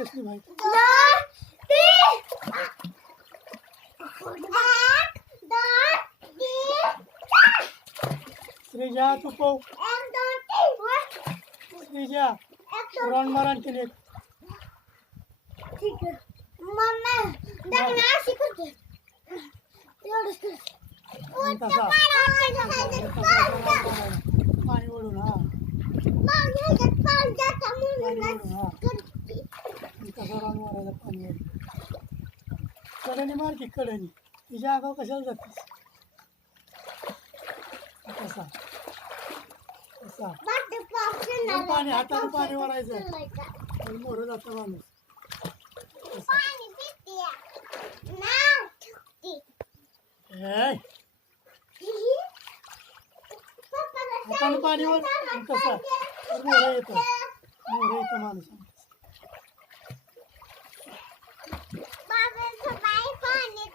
कसली भाई श्रीजा तू पो श्रीजा राउंड मारान केले ठीक आहे मम्मा दगना शिकवते एवढंच कर तसा पाणी ओढून हा कसा राउंड मारायचा पाणी ओढून कडेने मार की कडेने तिच्या आगाव कशाला जातेस कसा कसा पाणी हाताने पाणी ओढायचं मोरं जातं माणूस हाताने पाणी ओढ कसा मोरं येतं माणूस पाणी